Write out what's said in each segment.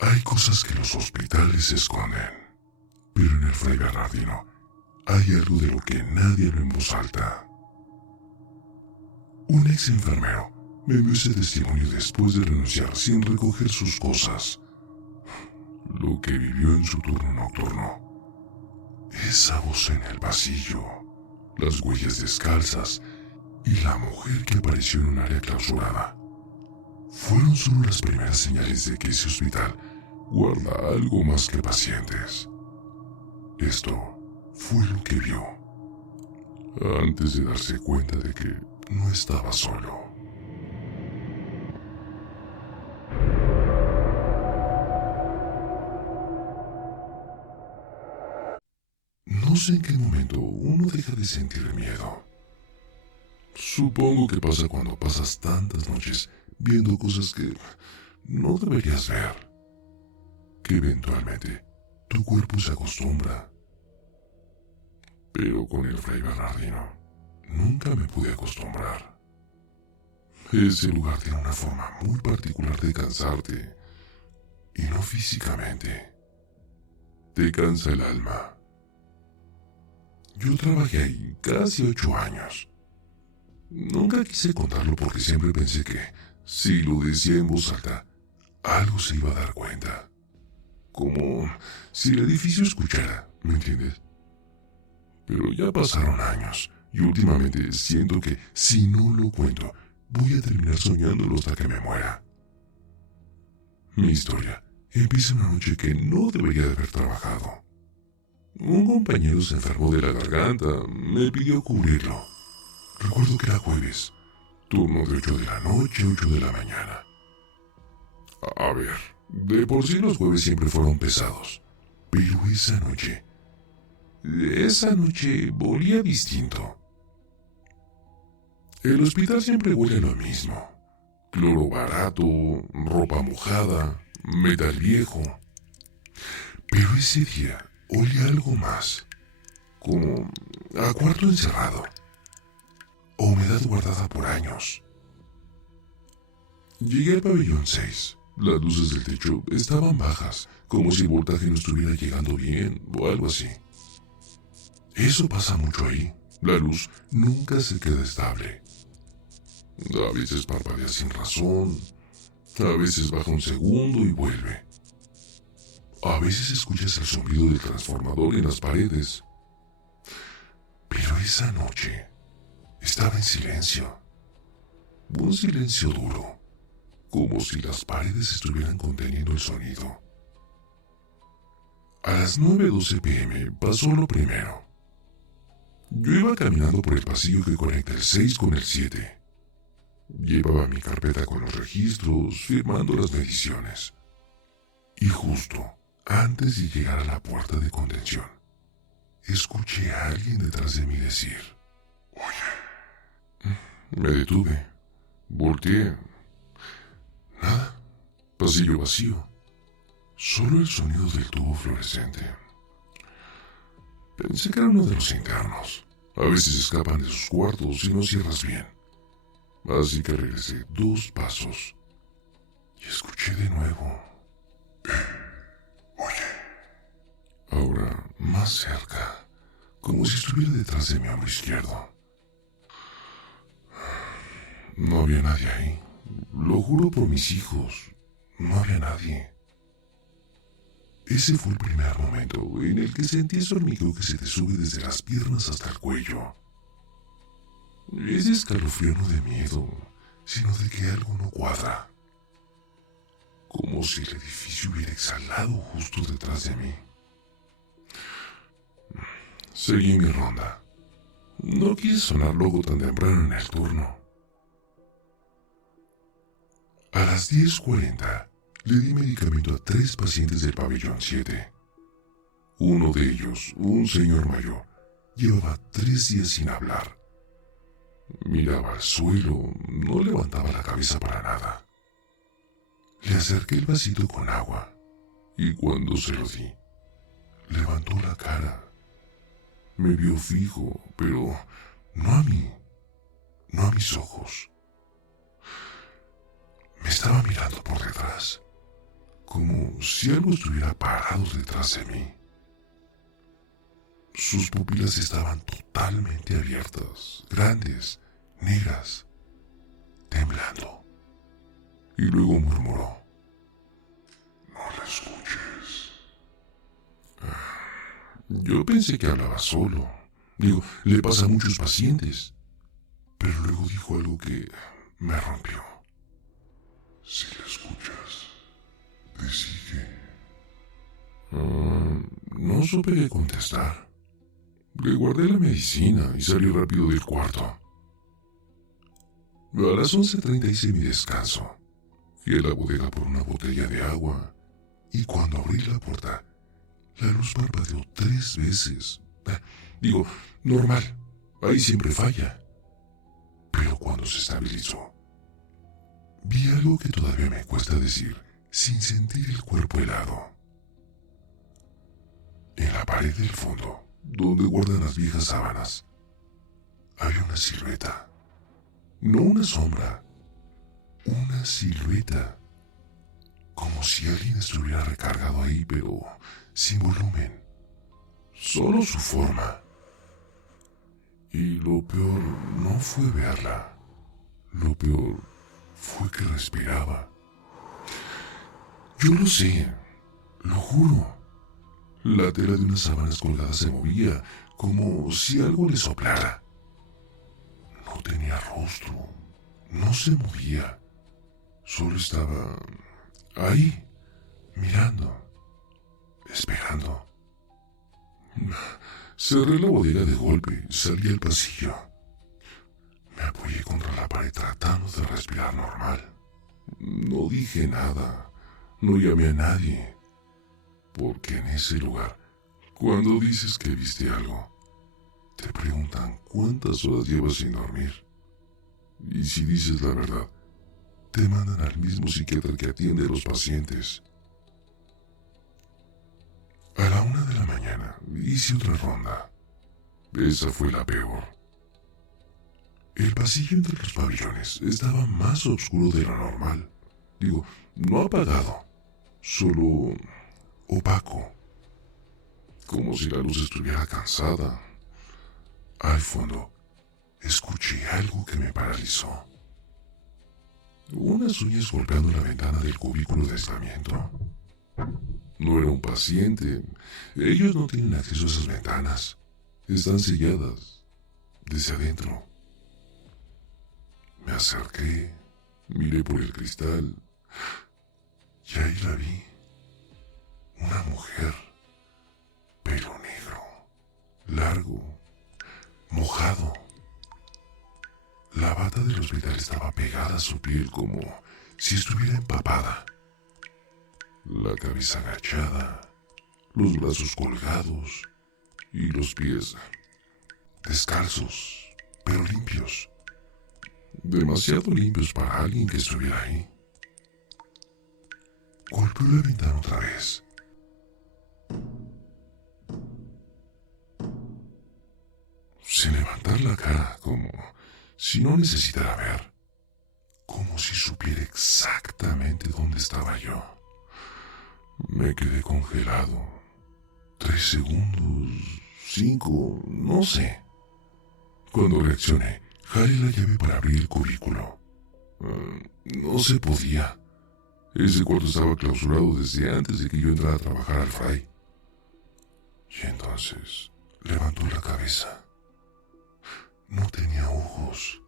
Hay cosas que los hospitales esconden, pero en el Fray Bernardino hay algo de lo que nadie habla en voz alta. Un ex enfermero me envió ese testimonio después de renunciar sin recoger sus cosas. Lo que vivió en su turno nocturno. Esa voz en el pasillo, las huellas descalzas y la mujer que apareció en un área clausurada. Fueron solo las primeras señales de que ese hospital guarda algo más que pacientes. Esto fue lo que vio, antes de darse cuenta de que no estaba solo. No sé en qué momento uno deja de sentir miedo. Supongo que pasa cuando pasas tantas noches viendo cosas que no deberías ver, que eventualmente tu cuerpo se acostumbra. Pero con el Fray Bernardino nunca me pude acostumbrar. Ese lugar tiene una forma muy particular de cansarte, y no físicamente. Te cansa el alma. Yo trabajé ahí casi 8 años. Nunca quise contarlo porque siempre pensé que, si lo decía en voz alta, algo se iba a dar cuenta. Como si el edificio escuchara, ¿me entiendes? Pero ya pasaron años y últimamente siento que si no lo cuento, voy a terminar soñándolo hasta que me muera. Mi historia empieza una noche que no debería de haber trabajado. Un compañero se enfermó de la garganta, me pidió cubrirlo. Recuerdo que era jueves, turno de 8 de la noche, 8 de la mañana. A ver, de por sí los jueves siempre fueron pesados, pero esa noche volía distinto. El hospital siempre huele a lo mismo. Cloro barato, ropa mojada, metal viejo. Pero ese día olía algo más, como a cuarto encerrado, o humedad guardada por años. Llegué al pabellón 6. Las luces del techo estaban bajas, como si el voltaje no estuviera llegando bien o algo así. Eso pasa mucho ahí. La luz nunca se queda estable. A veces parpadea sin razón, a veces baja un segundo y vuelve. A veces escuchas el sonido del transformador en las paredes. Pero esa noche estaba en silencio. Un silencio duro, como si las paredes estuvieran conteniendo el sonido. A las 9:12 p.m. pasó lo primero. Yo iba caminando por el pasillo que conecta el 6 con el 7. Llevaba mi carpeta con los registros, firmando las mediciones. Y justo antes de llegar a la puerta de contención, escuché a alguien detrás de mí decir: «Oye». Me detuve. Volteé. Nada. Pasillo vacío. Solo el sonido del tubo fluorescente. Pensé que era uno de los internos. A veces escapan de sus cuartos si no cierras bien. Así que regresé 2 pasos y escuché de nuevo: «Oye». Ahora más cerca, como si estuviera detrás de mi hombro izquierdo. No había nadie ahí. Lo juro por mis hijos. No había nadie. Ese fue el primer momento en el que sentí ese hormigueo que se te sube desde las piernas hasta el cuello. Ese escalofrío no de miedo, sino de que algo no cuadra. Como si el edificio hubiera exhalado justo detrás de mí. Seguí mi ronda. No quise sonar loco tan temprano en el turno. A las 10:40 le di medicamento a 3 pacientes del pabellón 7. Uno de ellos, un señor mayor, llevaba 3 días sin hablar. Miraba al suelo, no levantaba la cabeza para nada. Le acerqué el vasito con agua y cuando se lo di, levantó la cara. Me vio fijo, pero no a mí, no a mis ojos. Me estaba mirando por detrás, como si algo estuviera parado detrás de mí. Sus pupilas estaban totalmente abiertas, grandes, negras, temblando. Y luego murmuró: no la escuches. Yo pensé que hablaba solo. Digo, le pasa a muchos pacientes. Pero luego dijo algo que me rompió. Si la escuchas, te sigue. No supe qué contestar. Le guardé la medicina y salí rápido del cuarto. A las 11:30 hice mi descanso. Fui a la bodega por una botella de agua y cuando abrí la puerta, la luz parpadeó 3 veces. Digo, normal, ahí siempre falla. Pero cuando se estabilizó, vi algo que todavía me cuesta decir sin sentir el cuerpo helado. En la pared del fondo, donde guardan las viejas sábanas, había una silueta. No una sombra, una silueta. Como si alguien estuviera recargado ahí, pero sin volumen. Solo su forma. Y lo peor no fue verla. Lo peor fue que respiraba. Yo lo sé, lo juro. La tela de unas sábanas colgadas se movía, como si algo le soplara. No tenía rostro, no se movía. Solo estaba ahí, mirando, esperando. Cerré la bodega de golpe, salí al pasillo. Me apoyé contra la pared tratando de respirar normal. No dije nada, no llamé a nadie. Porque en ese lugar, cuando dices que viste algo, te preguntan cuántas horas llevas sin dormir. Y si dices la verdad, te mandan al mismo psiquiatra que atiende a los pacientes. A la 1 de la mañana hice otra ronda. Esa fue la peor. El pasillo entre los pabellones estaba más oscuro de lo normal. Digo, no apagado, solo opaco. Como si la luz estuviera cansada. Al fondo, escuché algo que me paralizó. Unas uñas golpeando la ventana del cubículo de aislamiento. No era un paciente. Ellos no tienen acceso a esas ventanas. Están selladas desde adentro. Me acerqué, miré por el cristal y ahí la vi. Una mujer, pelo negro, largo, mojado. La bata del hospital estaba pegada a su piel como si estuviera empapada. La cabeza agachada, los brazos colgados y los pies descalzos, pero limpios. Demasiado limpios para alguien que estuviera ahí. Golpeó la ventana otra vez. Sin levantar la cara, como si no necesitara ver. Como si supiera exactamente dónde estaba yo. Me quedé congelado. 3 segundos, 5, no sé. Cuando reaccioné, jalé la llave para abrir el cubículo. No se podía. Ese cuarto estaba clausurado desde antes de que yo entrara a trabajar al Fray. Y entonces levantó la cabeza. No tenía ojos,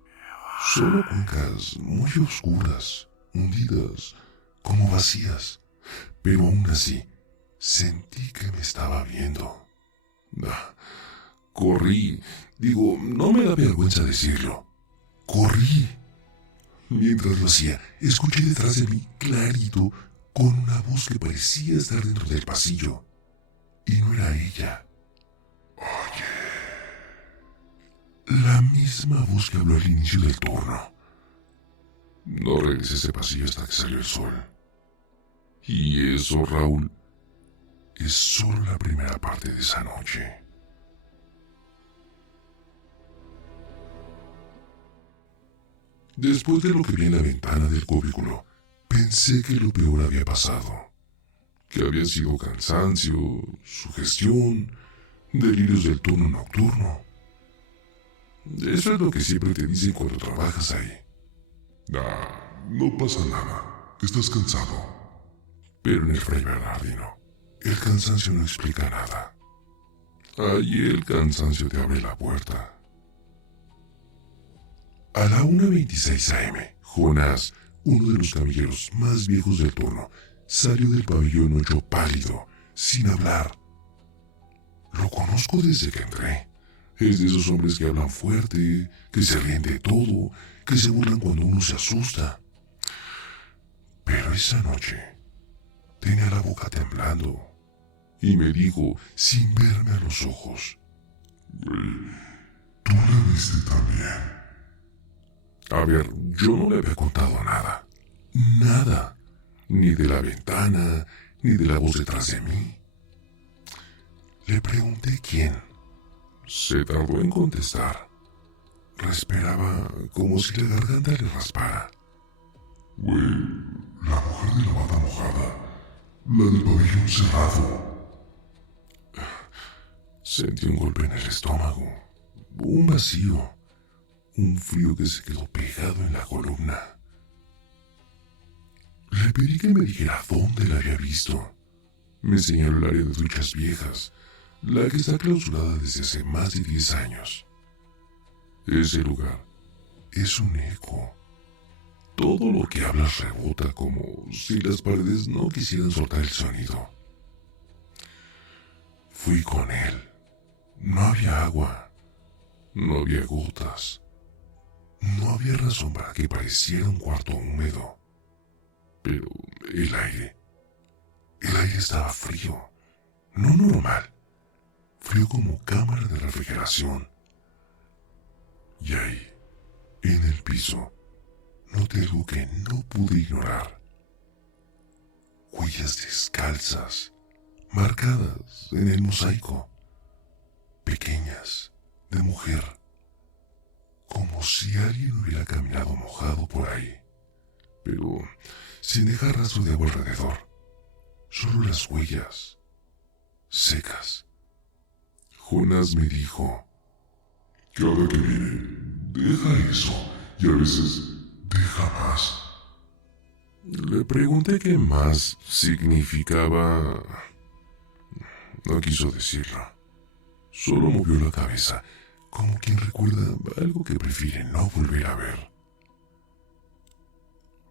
solo cuencas muy oscuras, hundidas, como vacías. Pero aún así, sentí que me estaba viendo. Corrí. Digo, no me da vergüenza decirlo. Corrí. Mientras lo hacía, escuché detrás de mí, clarito, con una voz que parecía estar dentro del pasillo. Y no era ella. Oye. La misma voz que habló al inicio del turno. No regresé a ese pasillo hasta que salió el sol. Y eso, Raúl, es solo la primera parte de esa noche. Después de lo que vi en la ventana del cubículo, pensé que lo peor había pasado. que había sido cansancio, sugestión, delirios del turno nocturno. Eso es lo que siempre te dicen cuando trabajas ahí. No pasa nada, estás cansado. Pero en el Fray Bernardino, el cansancio no explica nada. Allí el cansancio te abre la puerta. A la 1:26 a.m., Jonás, uno de los camilleros más viejos del turno, salió del pabellón 8 pálido, sin hablar. Lo conozco desde que entré. Es de esos hombres que hablan fuerte, que se ríen de todo, que se burlan cuando uno se asusta. Pero esa noche tenía la boca temblando y me dijo, sin verme a los ojos: ¿tú la viste también? A ver, yo no le había contado nada. Nada. Ni de la ventana, ni de la voz detrás de mí. Le pregunté quién. Se tardó en contestar. Respiraba como si la garganta le raspara. La mujer de la bata mojada. La del pabellón cerrado. Sentí un golpe en el estómago. Un vacío. Un frío que se quedó pegado en la columna. Le pedí que me dijera dónde la había visto. Me señaló el área de duchas viejas, la que está clausurada desde hace más de 10 años. Ese lugar es un eco. Todo lo que hablas rebota como si las paredes no quisieran soltar el sonido. Fui con él. No había agua. No había gotas. No había razón para que pareciera un cuarto húmedo. Pero el aire estaba frío. No normal. Frío como cámara de refrigeración. Y ahí, en el piso, noté algo que no pude ignorar. Huellas descalzas, marcadas en el mosaico. Pequeñas, de mujer. Como si alguien hubiera caminado mojado por ahí. Pero sin dejar rastro de agua alrededor. Solo las huellas, secas. Jonás me dijo: cada que viene, deja eso, y a veces deja más. Le pregunté qué más significaba. No quiso decirlo. Solo movió la cabeza, como quien recuerda algo que prefiere no volver a ver.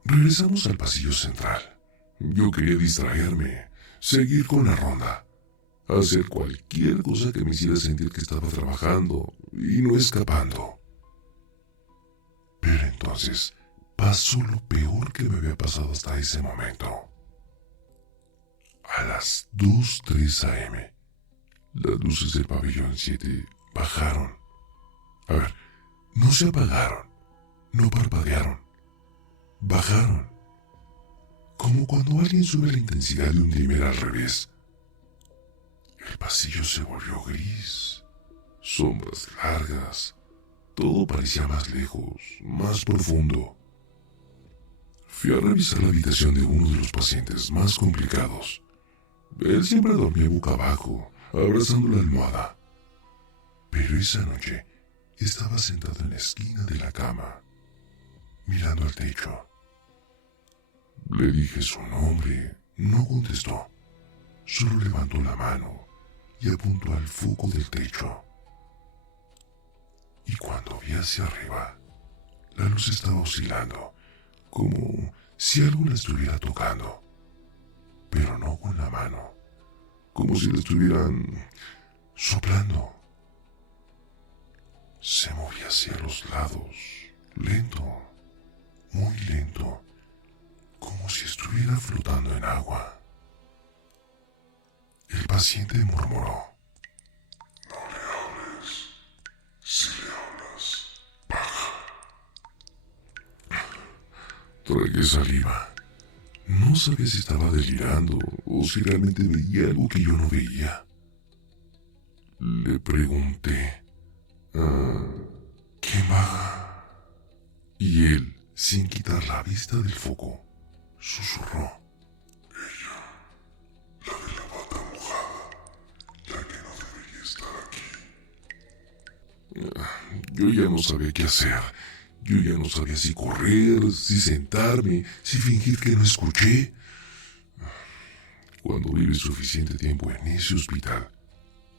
Regresamos al pasillo central. Yo quería distraerme, seguir con la ronda, hacer cualquier cosa que me hiciera sentir que estaba trabajando y no escapando. Pero entonces pasó lo peor que me había pasado hasta ese momento. A las 2:03 a.m., las luces del pabellón 7 bajaron. A ver, no se apagaron, no parpadearon, bajaron. Como cuando alguien sube la intensidad de un dimmer al revés. El pasillo se volvió gris, sombras largas, todo parecía más lejos, más profundo. Fui a revisar la habitación de uno de los pacientes más complicados. Él siempre dormía boca abajo, abrazando la almohada. Pero esa noche estaba sentado en la esquina de la cama, mirando al techo. Le dije su nombre, no contestó. Solo levantó la mano y apuntó al foco del techo. Y cuando vi hacia arriba, la luz estaba oscilando, como si algo la estuviera tocando, pero no con la mano, como si la estuvieran soplando. Se movía hacia los lados, lento, muy lento, como si estuviera flotando en agua. El paciente murmuró: no le hables. Si le hablas, baja. Tragué saliva. No sabía si estaba delirando o si realmente veía algo que yo no veía. Le pregunté: ¿quién baja? Y él, sin quitar la vista del foco, susurró: ella. Yo ya no sabía qué hacer. Yo ya no sabía si correr, si sentarme, si fingir que no escuché. Cuando vives suficiente tiempo en ese hospital,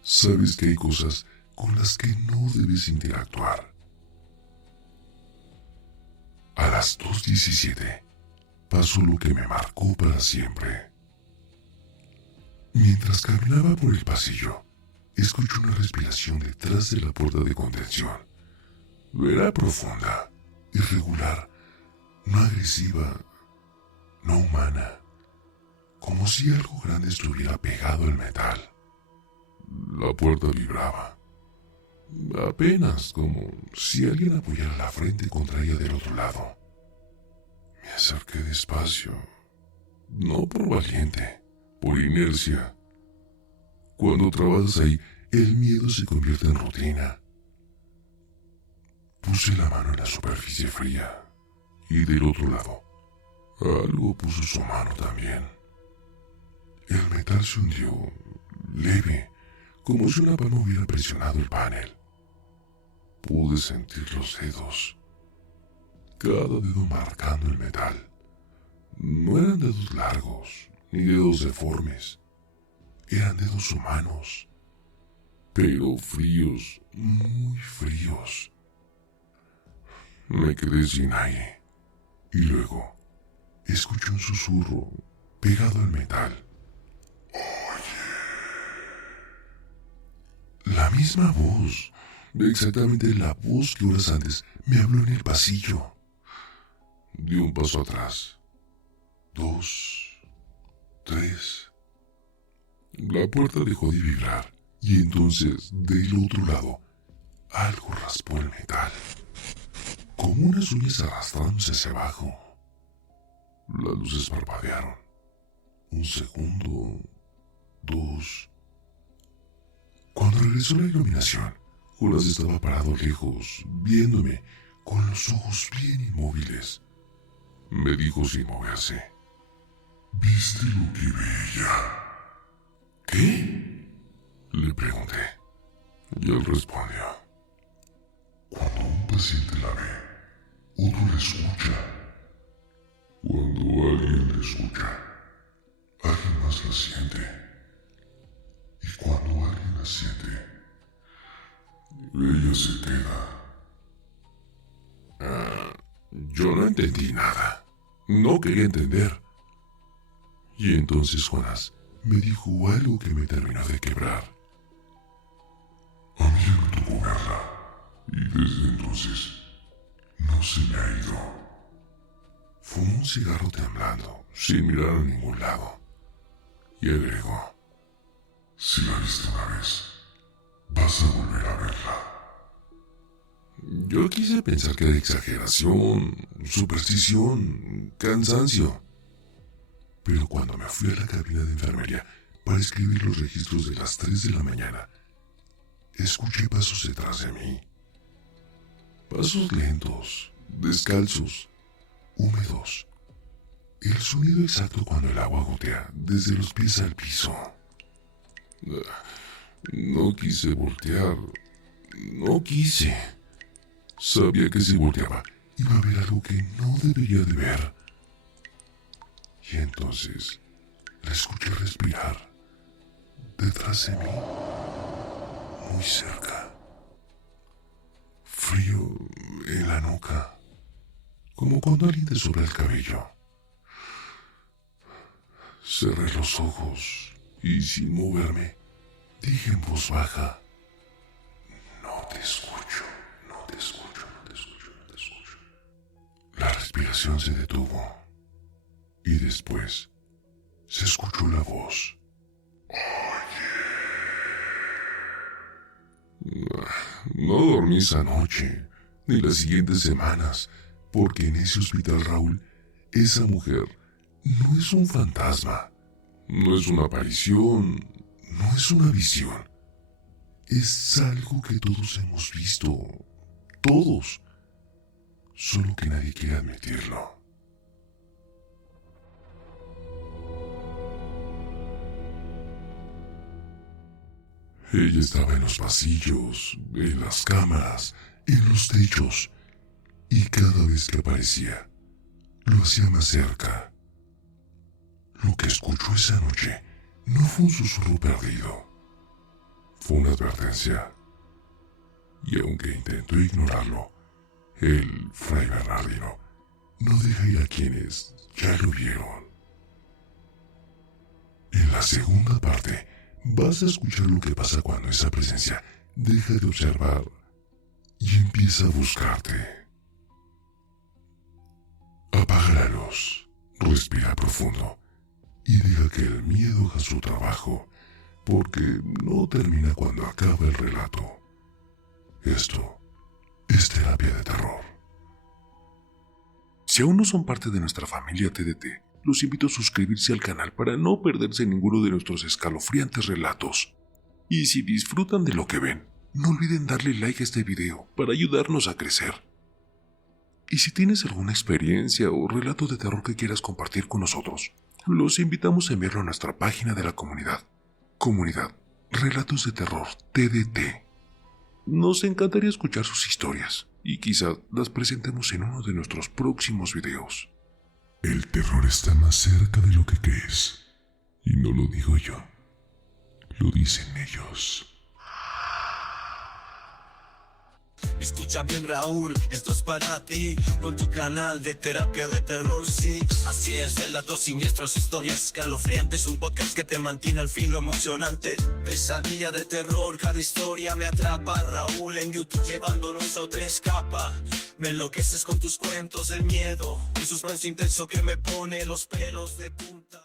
sabes que hay cosas con las que no debes interactuar. A las 2:17 pasó lo que me marcó para siempre. Mientras caminaba por el pasillo, escuché una respiración detrás de la puerta de contención. Era profunda, irregular, no agresiva, no humana, como si algo grande estuviera pegado al metal. La puerta vibraba, apenas como si alguien apoyara la frente contra ella del otro lado. Me acerqué despacio, no por valiente, por inercia. Cuando trabajas ahí, el miedo se convierte en rutina. Puse la mano en la superficie fría y del otro lado, algo puso su mano también. El metal se hundió, leve, como si una palma hubiera presionado el panel. Pude sentir los dedos, cada dedo marcando el metal. No eran dedos largos, ni dedos deformes. Eran dedos humanos, pero fríos, muy fríos. Me quedé sin aire, y luego escuché un susurro pegado al metal. La misma voz, exactamente la voz que horas antes me habló en el pasillo. Di un paso atrás, 2, 3. La puerta dejó de vibrar y entonces, del otro lado, algo raspó el metal, como unas uñas arrastrándose hacia abajo. Las luces parpadearon. 1 segundo, 2. Cuando regresó la iluminación, Jonas estaba parado lejos, viéndome, con los ojos bien inmóviles. Me dijo sin moverse: ¿viste lo que veía? ¿Qué? Le pregunté. Y él respondió: cuando un paciente la ve, otro la escucha. Cuando alguien la escucha, alguien más la siente. Y cuando alguien la siente, ella se queda. Yo no entendí nada. No quería entender. Y entonces Jonas me dijo algo que me terminó de quebrar. A mí ya me tocó verla, y desde entonces no se me ha ido. Fumó un cigarro temblando, sin mirar a ningún lado, y agregó: si la viste una vez, vas a volver a verla. Yo quise pensar que era exageración, superstición, cansancio. Pero cuando me fui a la cabina de enfermería para escribir los registros de las 3 de la mañana, escuché pasos detrás de mí. Pasos lentos, descalzos, húmedos. El sonido exacto cuando el agua gotea desde los pies al piso. No quise voltear. No quise. Sabía que si volteaba iba a ver algo que no debería de ver. Y entonces la escuché respirar detrás de mí, muy cerca. Frío en la nuca, como cuando alguien te sopla el cabello. Cerré los ojos y sin moverme dije en voz baja: no te escucho, no te escucho, no te escucho, no te escucho. La respiración se detuvo y después se escuchó la voz: no dormí esa noche, ni las siguientes semanas, porque en ese hospital, Raúl, esa mujer no es un fantasma, no es una aparición, no es una visión. Es algo que todos hemos visto, todos, solo que nadie quiere admitirlo. Ella estaba en los pasillos, en las cámaras, en los techos, y cada vez que aparecía, lo hacía más cerca. Lo que escuchó esa noche no fue un susurro perdido, fue una advertencia. Y aunque intentó ignorarlo, el Fray Bernardino no deja ir a quienes ya lo vieron. En la segunda parte, vas a escuchar lo que pasa cuando esa presencia deja de observar y empieza a buscarte. Apaga la luz, respira profundo y deja que el miedo haga su trabajo, porque no termina cuando acaba el relato. Esto es terapia de terror. Si aún no son parte de nuestra familia TDT, los invito a suscribirse al canal para no perderse ninguno de nuestros escalofriantes relatos. Y si disfrutan de lo que ven, no olviden darle like a este video para ayudarnos a crecer. Y si tienes alguna experiencia o relato de terror que quieras compartir con nosotros, los invitamos a enviarlo a nuestra página de la comunidad. Comunidad Relatos de Terror TDT. Nos encantaría escuchar sus historias y quizá las presentemos en uno de nuestros próximos videos. El terror está más cerca de lo que crees. Y no lo digo yo, lo dicen ellos. Escucha bien, Raúl, esto es para ti, con tu canal de terapia de terror, sí. Así es, relatos siniestros, historias escalofriantes, un podcast que te mantiene al filo emocionante. Pesadilla de terror, cada historia me atrapa. Raúl en YouTube llevándonos a otra escapa. Me enloqueces con tus cuentos del miedo, un suspenso intenso que me pone los pelos de punta.